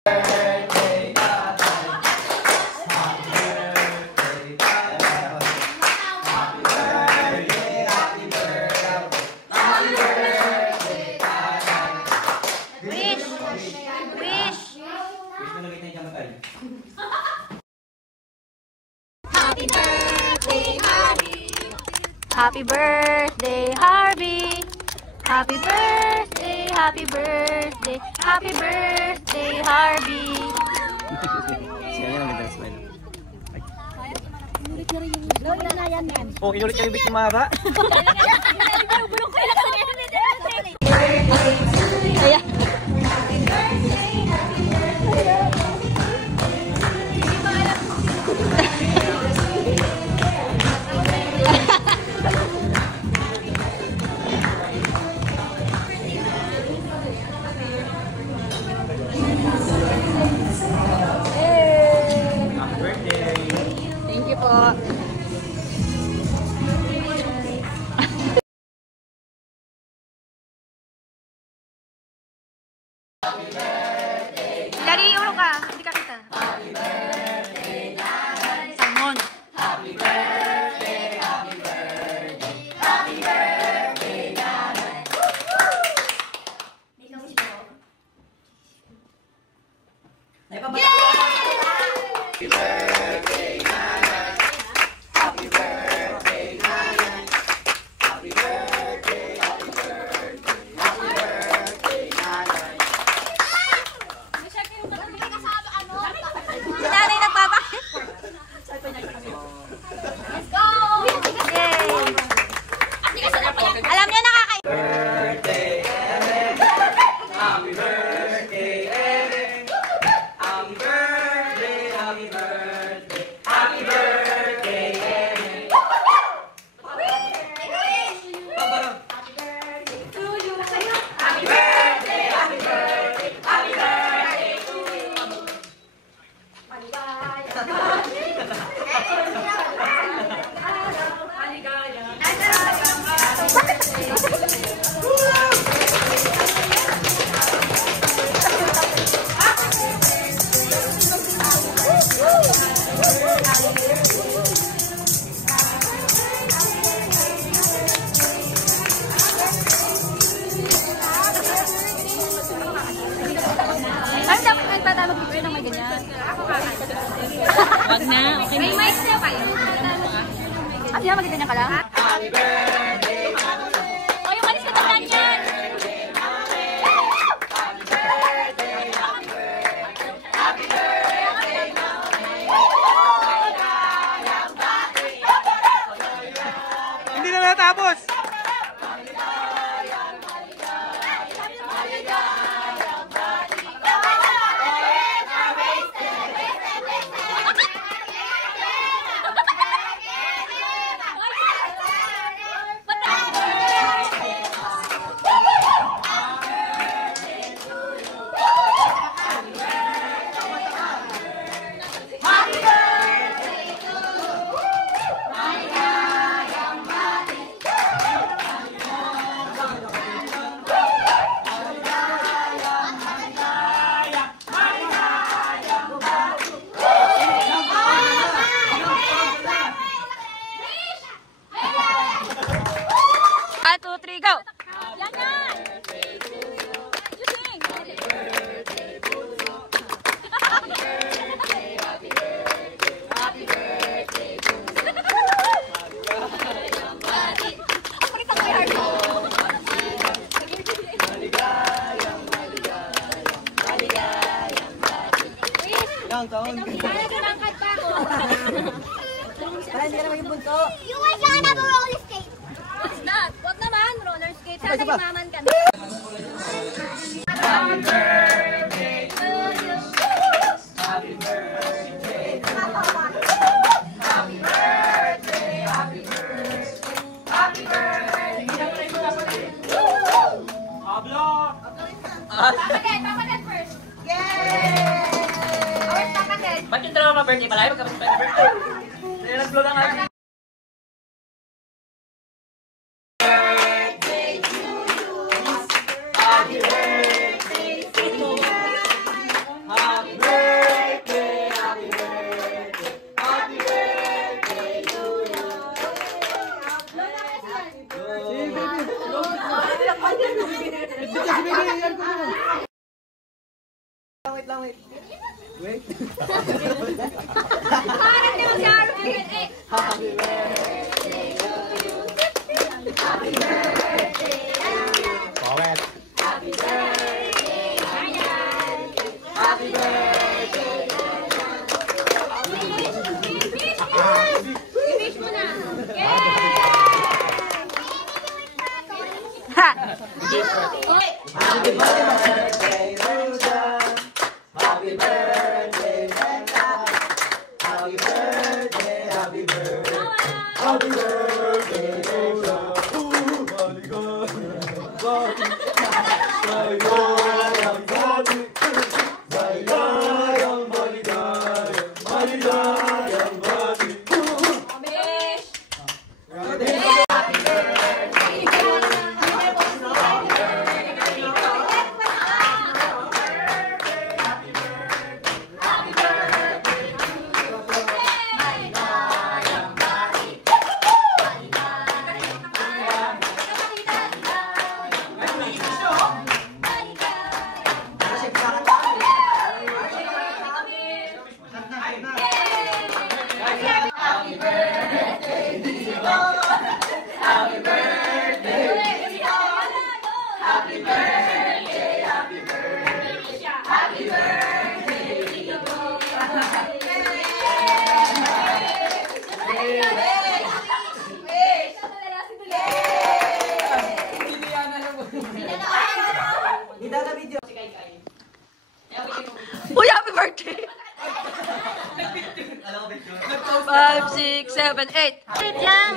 Happy birthday, Harvey! Happy birthday, happy birthday, happy birthday, Harvey! Siya yan ang nagdala smile. Inulit niya rin yung oh, inulit niya yung bitch ni Mara. Ayan. Dari ulo ka, hindi ka kita. Happy birthday, Salmon. Happy birthday, happy birthday, happy birthday, nanay. Happy birthday, nanay. Happy birthday, nanay. Happy birthday, happy birthday, happy birthday, nanay. Nanay nagpapakit. Let's go! Yay! Alam niyo nakakay... Birthday, Eren! Happy birthday, Eren! Happy birthday, happy birthday, happy birthday, Eren! Happy birthday to you! Happy birthday, happy birthday, happy birthday to you! Ay, dapat nagtatama mag-prepare ng may ganyan. Wag na. Okay. May mic na kayo. At yan, mag-ganyan ka lang? Happy birthday! O, yung alis ka na yan! Happy birthday! Happy birthday! Happy birthday! Hindi na natapos! Ilang taon? Para hindi ka naman yung bunto. You were gonna have a roller skate. What's that? Wag naman, roller skate. Sana Isa pa. imaman ka na. Happy birthday to you. Happy birthday! Happy birthday, happy birthday, happy birthday. Pablo! Papa Dad first. Yay! Ours, Papa Dad. Ba't yung dalawa ma-birthday pala? Ay, magkabit pa yung birthday. Nag-vlog lang kayo. Happy birthday to you. Happy Wait. Wait. Parang di mag-harap. Happy birthday to you. Happy birthday. Poet. Happy birthday. Happy birthday. I-wish mo na. Ha! Happy birthday, Rosa. Happy birthday, Becca. Happy birthday, happy birthday. Happy birthday, Rosa. Uy, happy birthday! 5, 6, 7, 8. Wait lang!